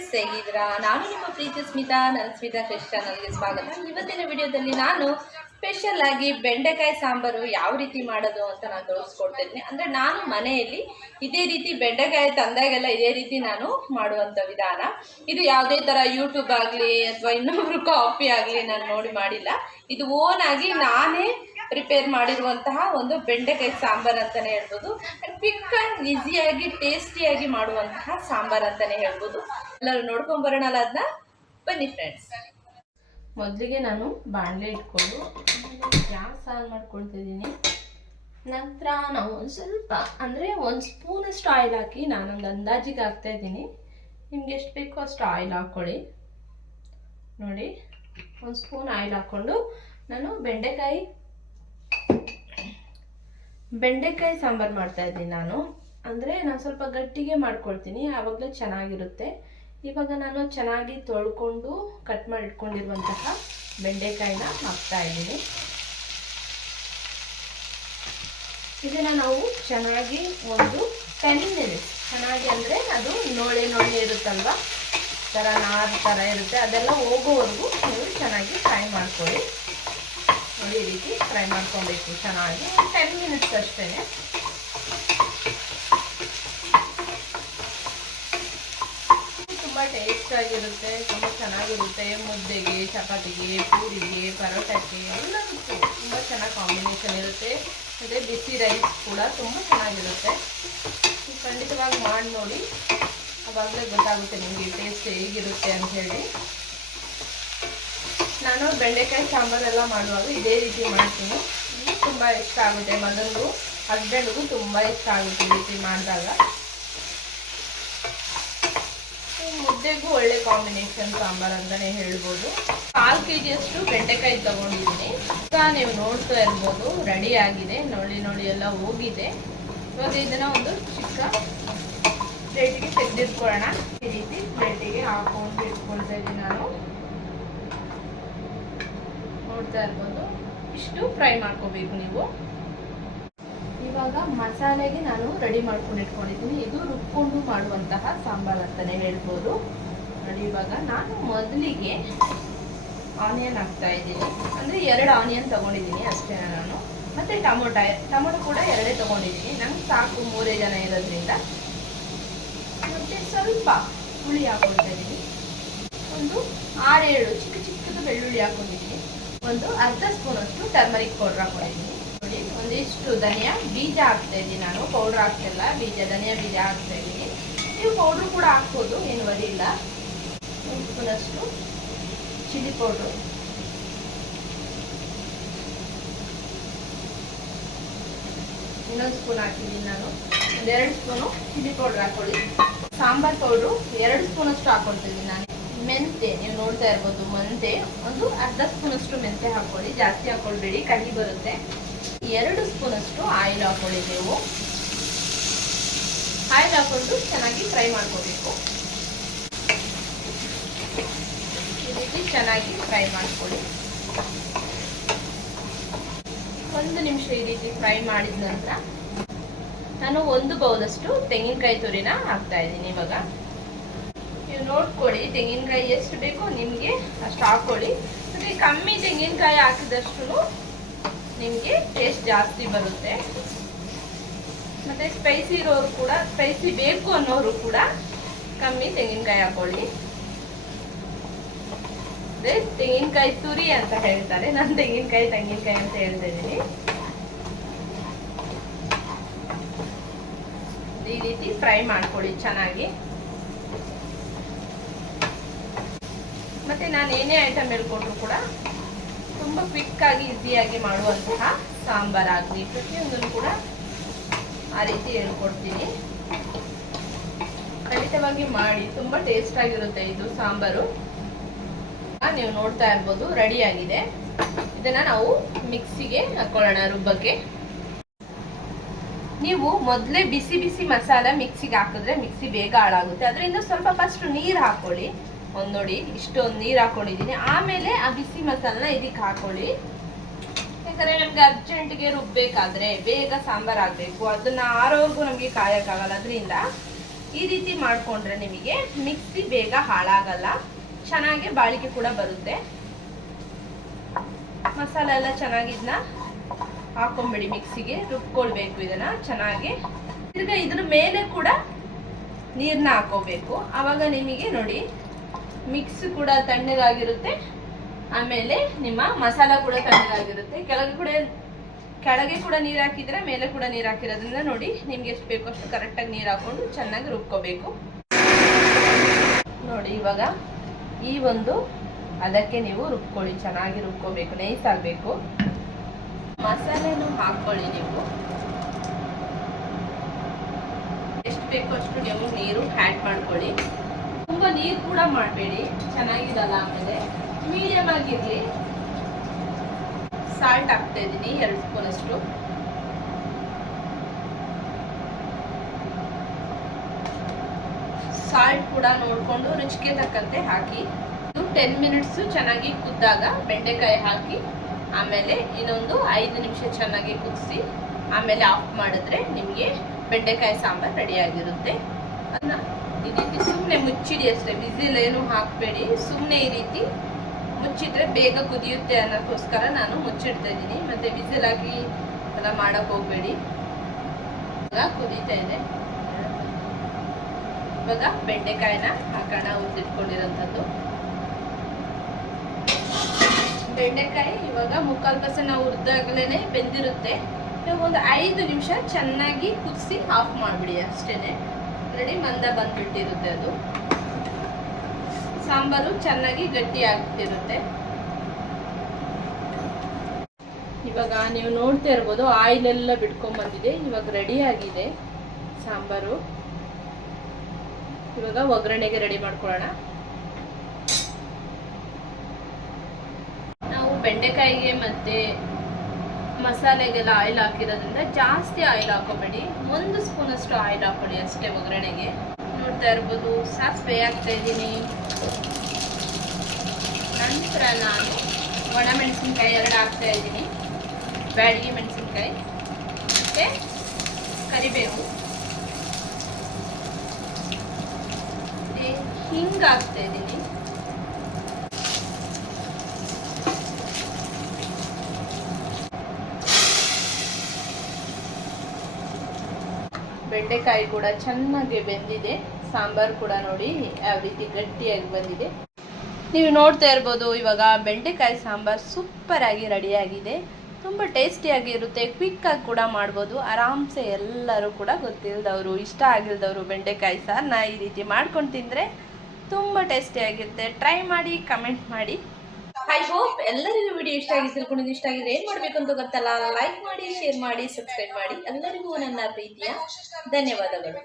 Friends, ಹೇಗಿದ್ದೀರಾ? ನಾನು ನಿಮ್ಮ ಪ್ರೀತಿ ಸ್ಮಿತಾ. ನನ್ನ ಸ್ಮಿತಾ ಕೃಷ್ಣ ಚಾನಲ್ಗೆ ಸ್ವಾಗತ. ಇವತ್ತಿನ ವಿಡಿಯೋದಲ್ಲಿ ನಾನು ಸ್ಪೆಷಲ್ ಆಗಿ ಬೆಂಡೆಕಾಯಿ ಸಾಂಬಾರು ಯಾವ ರೀತಿ ಮಾಡೋದು ಅಂತ ನಾನು ತೋರಿಸ್ಕೊಡ್ತಿದ್ದೀನಿ. ಅಂದರೆ ನಾನು ಮನೆಯಲ್ಲಿ ಇದೇ ರೀತಿ ಬೆಂಡೆಕಾಯಿ ತಂದಾಗೆಲ್ಲ ಇದೇ ರೀತಿ ನಾನು ಮಾಡುವಂಥ ವಿಧಾನ. ಇದು ಯಾವುದೇ ಥರ ಯೂಟ್ಯೂಬ್ ಆಗಲಿ ಅಥವಾ ಇನ್ನೊಬ್ರು ಕಾಪಿ ಆಗಲಿ ನಾನು ನೋಡಿ ಮಾಡಿಲ್ಲ. ಇದು ಓನ್ ಆಗಿ ನಾನೇ ಪ್ರಿಪೇರ್ ಮಾಡಿರುವಂತಹ ಒಂದು ಬೆಂಡೆಕಾಯಿ ಸಾಂಬಾರು ಅಂತಲೇ ಹೇಳ್ಬೋದು. ಕ್ವಿಕ್ ಆ್ಯಂಡ್ ಈಸಿಯಾಗಿ ಟೇಸ್ಟಿಯಾಗಿ ಮಾಡುವಂತಹ ಸಾಂಬಾರು ಅಂತಲೇ ಹೇಳ್ಬೋದು. ಎಲ್ಲರೂ ನೋಡ್ಕೊಂಬರೋಣಲ್ಲ ಅದನ್ನ. ಬನ್ನಿ ಫ್ರೆಂಡ್ಸ್. ಮೊದಲಿಗೆ ನಾನು ಬಾಣಲೆ ಇಟ್ಕೊಂಡು ಗ್ಯಾಸ್ ಆನ್ ಮಾಡ್ಕೊಳ್ತಿದ್ದೀನಿ. ನಂತರ ನಾವು ಒಂದು ಸ್ವಲ್ಪ ಅಂದರೆ 1 ಸ್ಪೂನಷ್ಟು ಆಯಿಲ್ ಹಾಕಿ ನಾನೊಂದು ಅಂದಾಜಿಗೆ ಹಾಕ್ತಾಯಿದ್ದೀನಿ. ನಿಮ್ಗೆ ಎಷ್ಟು ಬೇಕೋ ಅಷ್ಟು ಆಯಿಲ್ ಹಾಕ್ಕೊಳ್ಳಿ. ನೋಡಿ, 1 ಸ್ಪೂನ್ ಆಯಿಲ್ ಹಾಕ್ಕೊಂಡು ನಾನು ಬೆಂಡೆಕಾಯಿ ಸಾಂಬಾರು ಮಾಡ್ತಾಯಿದ್ದೀನಿ. ನಾನು ಸ್ವಲ್ಪ ಗಟ್ಟಿಗೆ ಮಾಡ್ಕೊಳ್ತೀನಿ, ಆವಾಗಲೇ ಚೆನ್ನಾಗಿರುತ್ತೆ. ಇವಾಗ ನಾನು ಚೆನ್ನಾಗಿ ತೊಳ್ಕೊಂಡು ಕಟ್ ಮಾಡಿ ಇಟ್ಕೊಂಡಿರುವಂತಹ ಬೆಂಡೆಕಾಯಿನ ಹಾಕ್ತಾಯಿದ್ದೀನಿ. ಇದನ್ನು ನಾವು ಚೆನ್ನಾಗಿ ಒಂದು 10 ಮಿನಿಟ್ಸ್ ಚೆನ್ನಾಗಿ, ಅಂದರೆ ಅದು ನೋಳೆ ಇರುತ್ತಲ್ವ, ಥರ ನಾರು ಥರ ಇರುತ್ತೆ, ಅದೆಲ್ಲ ಹೋಗೋವರೆಗೂ ನೀವು ಚೆನ್ನಾಗಿ ಫ್ರೈ ಮಾಡ್ಕೊಳ್ಳಿ. ನೋಡಿ, ಈ ರೀತಿ ಫ್ರೈ ಮಾಡ್ಕೊಬೇಕು ಚೆನ್ನಾಗಿ, 10 ಮಿನಿಟ್ಸ್ ಅಷ್ಟೇ. ತುಂಬ ಟೇಸ್ಟ್ ಆಗಿರುತ್ತೆ, ತುಂಬ ಚೆನ್ನಾಗಿರುತ್ತೆ. ಮುದ್ದೆಗೆ, ಚಪಾತಿಗೆ, ಪೂರಿಗೆ, ಪರೋಟಕ್ಕೆ ಎಲ್ಲದಕ್ಕೂ ತುಂಬ ಚೆನ್ನಾಗಿ ಕಾಂಬಿನೇಷನ್ ಇರುತ್ತೆ. ಮತ್ತು ಬಿಸಿ ರೈಸ್ ಕೂಡ ತುಂಬ ಚೆನ್ನಾಗಿರುತ್ತೆ. ಖಂಡಿತವಾಗಿ ಮಾಡಿ ನೋಡಿ, ಆವಾಗಲೇ ಗೊತ್ತಾಗುತ್ತೆ ನಿಮಗೆ ಟೇಸ್ಟ್ ಹೇಗಿರುತ್ತೆ ಅಂಥೇಳಿ. ನಾನು ಬೆಂಡೆಕಾಯಿ ಸಾಂಬಾರೆಲ್ಲ ಮಾಡುವಾಗ ಇದೇ ರೀತಿ ಮಾಡ್ತೀನಿ. ತುಂಬ ಇಷ್ಟ ಆಗುತ್ತೆ. ಮಗನಿಗೂ ಹಸ್ಬೆಂಡ್ಗೂ ತುಂಬ ಇಷ್ಟ ಆಗುತ್ತೆ ಈ ರೀತಿ ಮಾಡಿದಾಗ. ಮುದ್ದೆಗೂ ಒಳ್ಳೆ ಕಾಂಬಿನೇಷನ್ ಸಾಂಬಾರು ಅಂತಲೇ ಹೇಳ್ಬೋದು. 4 kg ಬೆಂಡೆಕಾಯಿ ತೊಗೊಂಡಿದ್ದೀನಿ. ಈಗ ನೀವು ನೋಡ್ತಾ ಇರ್ಬೋದು, ರೆಡಿ ಆಗಿದೆ. ನೋಡಿ ಎಲ್ಲ ಹೋಗಿದೆ. ಇವಾಗ ಇದನ್ನು ಒಂದು ಚಿಕ್ಕ ಪ್ಲೇಟಿಗೆ ತೆಗೆದಿಟ್ಕೊಳ್ಳೋಣ. ಈ ರೀತಿ ಪ್ಲೇಟಿಗೆ ಹಾಕೊಂಡು ಇಟ್ಕೊಳ್ತಾ ಇದ್ದೀನಿ ನಾನು. ನೋಡ್ತಾ ಇರ್ಬೋದು, ಇಷ್ಟು ಫ್ರೈ ಮಾಡ್ಕೋಬೇಕು ನೀವು. ಇವಾಗ ಮಸಾಲೆಗೆ ನಾನು ರೆಡಿ ಮಾಡ್ಕೊಂಡು ಇಟ್ಕೊಂಡಿದ್ದೀನಿ. ಇದು ರುಬ್ಕೊಂಡು ಮಾಡುವಂತಹ ಸಾಂಬಾರು ಅಂತಲೇ ಹೇಳ್ಬೋದು. ನೋಡಿ, ಇವಾಗ ನಾನು ಮೊದಲಿಗೆ ಆನಿಯನ್ ಹಾಕ್ತಾ ಇದ್ದೀನಿ. ಅಂದರೆ 2 ಆನಿಯನ್ ತೊಗೊಂಡಿದ್ದೀನಿ ಅಷ್ಟೇ ನಾನು. ಮತ್ತು ಟೊಮೊಟೊ ಕೂಡ 2 ತೊಗೊಂಡಿದ್ದೀನಿ. ನಂಗೆ ಸಾಕು, 3 ಜನ ಇರೋದ್ರಿಂದ. ಮತ್ತು ಸ್ವಲ್ಪ ಹುಳಿ ಹಾಕೊಳ್ತಾ ಇದ್ದೀನಿ. ಒಂದು 6-7 ಚಿಕ್ಕದು ಬೆಳ್ಳುಳ್ಳಿ ಹಾಕೊಂಡಿದ್ದೀನಿ. ಒಂದು ಅರ್ಧ ಸ್ಪೂನಷ್ಟು ಟರ್ಮರಿಕ್ ಪೌಡ್ರ್ ಹಾಕೊಂಡಿದ್ದೀನಿ. ನೋಡಿ, ಒಂದಿಷ್ಟು ಧನಿಯಾ ಬೀಜ ಹಾಕ್ತಾ ಇದ್ದೀನಿ ನಾನು. ಪೌಡ್ರ್ ಹಾಕ್ತಿಲ್ಲ, ಧನಿಯಾ ಬೀಜ ಹಾಕ್ತಾ ಇದ್ದೀನಿ. ನೀವು ಪೌಡ್ರು ಕೂಡ ಹಾಕ್ಬೋದು, ಏನು ವರಿ ಇಲ್ಲ. 1 ಸ್ಪೂನಷ್ಟು ಚಿಲ್ಲಿ ಪೌಡ್ರು, ಇನ್ನೊಂದು ಸ್ಪೂನ್ ಹಾಕಿದ್ದೀನಿ ನಾನು. 2 ಸ್ಪೂನು ಚಿಲ್ಲಿ ಪೌಡ್ರ್ ಹಾಕೊಳ್ಳಿ. ಸಾಂಬಾರ್ ಪೌಡ್ರು 2 ಸ್ಪೂನಷ್ಟು ಹಾಕೊಳ್ತಿದ್ದೀನಿ ನಾನು. ಮೆಂತೆ ನೀವು ನೋಡ್ತಾ ಇರ್ಬೋದು, ಮೆಂತೆ ಒಂದು ಅರ್ಧ ಸ್ಪೂನಷ್ಟು ಮೆಂತೆ ಹಾಕೊಳ್ಳಿ. ಜಾಸ್ತಿ ಹಾಕೊಳ್ಬೇಡಿ, ಕಹಿ ಬರುತ್ತೆ. 2 ಸ್ಪೂನಷ್ಟು ಆಯಿಲ್ ಹಾಕೊಳ್ಳಿ. ನೀವು ಆಯಿಲ್ ಹಾಕೊಂಡು ಚೆನ್ನಾಗಿ ಫ್ರೈ ಮಾಡ್ಕೋಬೇಕು. ಈ ರೀತಿ ಚೆನ್ನಾಗಿ ಫ್ರೈ ಮಾಡ್ಕೊಳ್ಳಿ. 1 ನಿಮಿಷ ಈ ರೀತಿ ಫ್ರೈ ಮಾಡಿದ ನಂತರ ನಾನು 1 ಬೌಲಷ್ಟು ತೆಂಗಿನಕಾಯಿ ತುರಿನ ಹಾಕ್ತಾ ಇದ್ದೀನಿ. ಇವಾಗ ನೀವು ನೋಡ್ಕೊಳ್ಳಿ, ತೆಂಗಿನಕಾಯಿ ಎಷ್ಟು ಬೇಕೋ ನಿಮಗೆ ಅಷ್ಟು ಹಾಕ್ಕೊಳ್ಳಿ. ಮತ್ತು ಕಮ್ಮಿ ತೆಂಗಿನಕಾಯಿ ಹಾಕಿದಷ್ಟು ನಿಮಗೆ ಟೇಸ್ಟ್ ಜಾಸ್ತಿ ಬರುತ್ತೆ. ಮತ್ತು ಸ್ಪೈಸಿ ಇರೋರು ಕೂಡ, ಸ್ಪೈಸಿ ಬೇಕು ಅನ್ನೋರು ಕೂಡ ಕಮ್ಮಿ ತೆಂಗಿನಕಾಯಿ ಹಾಕ್ಕೊಳ್ಳಿ. ಅದೇ ತೆಂಗಿನಕಾಯಿ ತುರಿ ಅಂತ ಹೇಳ್ತಾರೆ, ನಾನು ತೆಂಗಿನಕಾಯಿ ಅಂತ ಹೇಳ್ತಾ ಇದ್ದೀನಿ. ಈ ರೀತಿ ಫ್ರೈ ಮಾಡ್ಕೊಳ್ಳಿ ಚೆನ್ನಾಗಿ. ಮತ್ತು ನಾನು ಏನೇ ಐಟಮ್ ಹೇಳ್ಕೊಟ್ರು ಕೂಡ ತುಂಬ ಕ್ವಿಕ್ಕಾಗಿ ಈಸಿಯಾಗಿ ಮಾಡುವಂತಹ ಸಾಂಬಾರಾಗಲಿ ಪ್ರತಿಯೊಂದನ್ನು ಕೂಡ ಆ ರೀತಿ ಹೇಳ್ಕೊಡ್ತೀನಿ. ಖಂಡಿತವಾಗಿ ಮಾಡಿ, ತುಂಬ ಟೇಸ್ಟಾಗಿರುತ್ತೆ ಇದು ಸಾಂಬಾರು. ನೀವು ನೋಡ್ತಾ ಇರ್ಬೋದು, ರೆಡಿಯಾಗಿದೆ. ಇದನ್ನು ನಾವು ಮಿಕ್ಸಿಗೆ ಹಾಕ್ಕೊಳ್ಳೋಣ ರುಬ್ಬಕ್ಕೆ. ನೀವು ಮೊದಲೇ ಬಿಸಿ ಮಸಾಲ ಮಿಕ್ಸಿಗೆ ಹಾಕಿದ್ರೆ ಮಿಕ್ಸಿ ಬೇಗ ಹಾಳಾಗುತ್ತೆ. ಅದರಿಂದ ಸ್ವಲ್ಪ ಫಸ್ಟ್ ನೀರು ಹಾಕ್ಕೊಳ್ಳಿ. ನೋಡಿ, ಇಷ್ಟೊಂದು ನೀರು ಹಾಕೊಂಡಿದ್ದೀನಿ. ಆಮೇಲೆ ಆ ಬಿಸಿ ಮಸಾಲನ ಇದಕ್ಕೆ ಹಾಕೊಳ್ಳಿ. ಯಾಕಂದರೆ ನಮ್ಗೆ ಅರ್ಜೆಂಟ್ಗೆ ರುಬ್ಬೇಕಾದ್ರೆ ಬೇಗ ಸಾಂಬಾರು ಆಗಬೇಕು, ಅದನ್ನ ಆರೋವರೆಗೂ ನಮಗೆ ಕಾಯಕ್ಕಾಗಲ್ಲ. ಅದರಿಂದ ಈ ರೀತಿ ಮಾಡಿಕೊಂಡ್ರೆ ನಿಮಗೆ ಮಿಕ್ಸಿ ಬೇಗ ಹಾಳಾಗಲ್ಲ, ಚೆನ್ನಾಗಿ ಬಾಳಿಕೆ ಕೂಡ ಬರುತ್ತೆ. ಮಸಾಲೆ ಎಲ್ಲ ಚೆನ್ನಾಗಿ ಇದನ್ನ ಹಾಕೊಂಡ್ಬಿಡಿ, ಮಿಕ್ಸಿಗೆ ರುಬ್ಕೊಳ್ಬೇಕು ಇದನ್ನ ಚೆನ್ನಾಗಿ. ಈಗ ಇದ್ರ ಮೇಲೆ ಕೂಡ ನೀರನ್ನ ಹಾಕೋಬೇಕು. ಆವಾಗ ನಿಮಗೆ ನೋಡಿ ಮಿಕ್ಸ್ ಕೂಡ ತಣ್ಣಗಾಗಿರುತ್ತೆ, ಆಮೇಲೆ ನಿಮ್ಮ ಮಸಾಲ ಕೂಡ ತಣ್ಣಗಾಗಿರುತ್ತೆ. ಕೆಳಗೆ ಕೂಡ ನೀರು ಹಾಕಿದ್ರೆ ಮೇಲೆ ಕೂಡ ನೀರು ಹಾಕಿರೋದ್ರಿಂದ ನೋಡಿ ನಿಮ್ಗೆ ಎಷ್ಟು ಬೇಕೋ ಅಷ್ಟು ಕರೆಕ್ಟಾಗಿ ನೀರು ಹಾಕೊಂಡು ಚೆನ್ನಾಗಿ ರುಬ್ಕೋಬೇಕು. ನೋಡಿ ಇವಾಗ ಈ ಒಂದು ಅದಕ್ಕೆ ನೀವು ರುಬ್ಕೊಳ್ಳಿ, ಚೆನ್ನಾಗಿ ರುಬ್ಕೋಬೇಕು, ನೈಸ್ ಆಗಬೇಕು. ಮಸಾಲೆನೂ ಹಾಕ್ಕೊಳ್ಳಿ. ನೀವು ಎಷ್ಟು ಬೇಕೋ ಅಷ್ಟು ನೀವು ನೀರು ಆ್ಯಡ್ ಮಾಡ್ಕೊಳ್ಳಿ. ತುಂಬ ನೀರು ಕೂಡ ಮಾಡಬೇಡಿ, ಚೆನ್ನಾಗಿರಲ್ಲ. ಆಮೇಲೆ ಮೀಡಿಯಮ್ ಆಗಿರಲಿ. ಸಾಲ್ಟ್ ಹಾಕ್ತಾ ಇದ್ದೀನಿ 2 ಸ್ಪೂನ್ ಅಷ್ಟು. ಸಾಲ್ಟ್ ಕೂಡ ನೋಡಿಕೊಂಡು ರುಚಿಗೆ ತಕ್ಕಂತೆ ಹಾಕಿ. 10 ಮಿನಿಟ್ಸು ಚೆನ್ನಾಗಿ ಕುದ್ದಾಗ ಬೆಂಡೆಕಾಯಿ ಹಾಕಿ ಆಮೇಲೆ ಇನ್ನೊಂದು 5 ನಿಮಿಷ ಚೆನ್ನಾಗಿ ಕುದಿಸಿ ಆಮೇಲೆ ಆಫ್ ಮಾಡಿದ್ರೆ ನಿಮಗೆ ಬೆಂಡೆಕಾಯಿ ಸಾಂಬಾರು ರೆಡಿಯಾಗಿರುತ್ತೆ. ಅದನ್ನ ಈ ರೀತಿ ಸುಮ್ಮನೆ ಮುಚ್ಚಿಡಿ ಅಷ್ಟೇ, ವಿಸಿಲ್ ಏನು ಹಾಕಬೇಡಿ. ಸುಮ್ಮನೆ ಈ ರೀತಿ ಮುಚ್ಚಿಟ್ರೆ ಬೇಗ ಕುದಿಯುತ್ತೆ ಅನ್ನೋಕ್ಕೋಸ್ಕರ ನಾನು ಮುಚ್ಚಿಡ್ತಾ ಇದ್ದೀನಿ. ಮತ್ತೆ ವಿಸಿಲ್ ಹಾಕಿ ಎಲ್ಲ ಮಾಡಕ್ಕೆ ಹೋಗಬೇಡಿ. ಇವಾಗ ಕುದೀತಾ ಇದೆ. ಇವಾಗ ಬೆಂಡೆಕಾಯಿನ ಹಾಕೋಣ, ಹುರಿದಿಟ್ಕೊಂಡಿರೋಂಥದ್ದು ಬೆಂಡೆಕಾಯಿ. ಇವಾಗ 3/4% ನಾವು ಹುರಿದಾಗಲೇ ಬೆಂದಿರುತ್ತೆ. ಇವಾಗ ಒಂದು 5 ನಿಮಿಷ ಚೆನ್ನಾಗಿ ಕುದಿಸಿ ಆಫ್ ಮಾಡಿಬಿಡಿ ಅಷ್ಟೇನೆ. ರೆಡಿ ಮಂದ ಬಂದ್ಬಿಟ್ಟಿರುತ್ತೆ. ಅದು ಸಾಂಬಾರು ಚೆನ್ನಾಗಿ ಗಟ್ಟಿ ಆಗ್ತಿರುತ್ತೆ. ಇವಾಗ ನೀವು ನೋಡ್ತಾ ಇರ್ಬೋದು ಆಯಿಲ್ ಎಲ್ಲ ಬಿಟ್ಕೊಂಡ್ ಬಂದಿದೆ. ಇವಾಗ ರೆಡಿ ಆಗಿದೆ ಸಾಂಬಾರು. ಇವಾಗ ಒಗ್ಗರಣೆಗೆ ರೆಡಿ ಮಾಡ್ಕೊಳ್ಳೋಣ. ನಾವು ಬೆಂಡೆಕಾಯಿಗೆ ಮತ್ತೆ ಮಸಾಲೆಗೆಲ್ಲ ಆಯಿಲ್ ಹಾಕಿರೋದ್ರಿಂದ ಜಾಸ್ತಿ ಆಯಿಲ್ ಹಾಕೋಬೇಡಿ. 1 ಸ್ಪೂನ್ ಅಷ್ಟು ಆಯಿಲ್ ಹಾಕೊಳ್ಳಿ ಅಷ್ಟೇ ಒಗ್ಗರಣೆಗೆ. ನೋಡ್ತಾ ಇರ್ಬೋದು ಸಾಸಿವೆ ಹಾಕ್ತಾ ಇದ್ದೀನಿ. ನಂತರ ನಾನು ಒಣಮೆಣಸಿನ್ಕಾಯಿ 2 ಹಾಕ್ತಾ ಇದ್ದೀನಿ, ಬ್ಯಾಡಗಿ ಮೆಣಸಿನ್ಕಾಯಿ ಮತ್ತೆ ಕರಿಬೇವು, ಹಿಂಗೆ ಹಾಕ್ತಾ ಇದ್ದೀನಿ. ಬೆಂಡೆಕಾಯಿ ಕೂಡ ಚೆನ್ನಾಗಿ ಬೆಂದಿದೆ. ಸಾಂಬಾರು ಕೂಡ ನೋಡಿ ಯಾವ ರೀತಿ ಗಟ್ಟಿಯಾಗಿ ಬಂದಿದೆ. ನೀವು ನೋಡ್ತಾ ಇರ್ಬೋದು ಇವಾಗ ಬೆಂಡೆಕಾಯಿ ಸಾಂಬಾರು ಸೂಪರ್ ಆಗಿ ರೆಡಿಯಾಗಿದೆ. ತುಂಬ ಟೇಸ್ಟಿಯಾಗಿ ಇರುತ್ತೆ, ಕ್ವಿಕ್ಕಾಗಿ ಕೂಡ ಮಾಡ್ಬೋದು. ಆರಾಮ್ಸೆ ಎಲ್ಲರೂ ಕೂಡ ಗೊತ್ತಿಲ್ಲದವರು, ಇಷ್ಟ ಆಗಿಲ್ದವರು ಬೆಂಡೆಕಾಯಿ ಸಾರನ್ನ ಈ ರೀತಿ ಮಾಡ್ಕೊಂಡು ತಿಂದರೆ ತುಂಬ ಟೇಸ್ಟಿಯಾಗಿರುತ್ತೆ. ಟ್ರೈ ಮಾಡಿ, ಕಮೆಂಟ್ ಮಾಡಿ. ಐ ಹೋಪ್ ಎಲ್ಲರಿಗೂ ವಿಡಿಯೋ ಇಷ್ಟ ಆಗಿ ತಿಳ್ಕೊಂಡಿದ್ದು. ಇಷ್ಟ ಆಗಿದ್ರೆ ಏನು ಮಾಡಬೇಕು ಅಂತ ಗೊತ್ತಲ್ಲ, ಲೈಕ್ ಮಾಡಿ, ಶೇರ್ ಮಾಡಿ, ಸಬ್ಸ್ಕ್ರೈಬ್ ಮಾಡಿ. ಎಲ್ಲರಿಗೂ ನನ್ನ ಪ್ರೀತಿಯ ಧನ್ಯವಾದಗಳು.